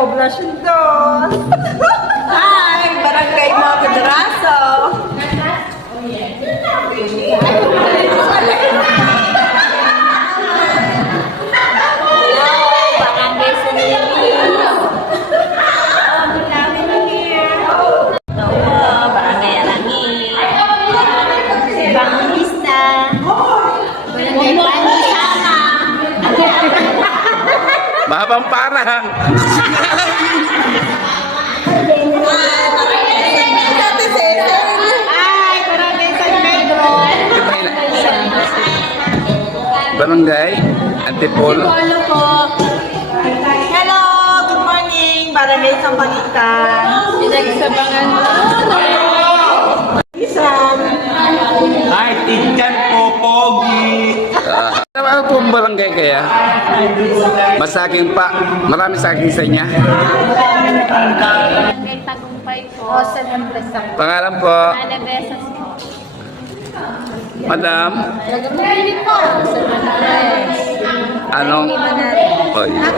Poblacion 2. Hi, Barangay Mga Pedraso. Barangay San Barangay Alangi. Bangista. Barangay Mahabang parang. Ay, Barangay Antipolo. Polo po. Hello, good morning. Barangay Sampalita. Pinagsabangan mo. Isang. Ay, Tinjan Popogi. Ah, ano pong barangay kaya? Masaking pa. Marami saging sa inyo. Barangay Tagumpay po. O, San Andres ako. Pangalan po, Ana Besas po. Madam. Po. Anong? Pala.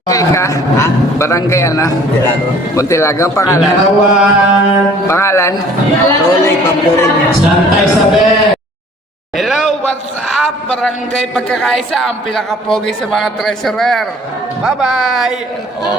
Barangay ka? Barangay ano? Pangalan. Pangalan? Santa Isabel. Barangay Pagkakaisa, ang pinakapogi sa mga treasurer. Bye-bye!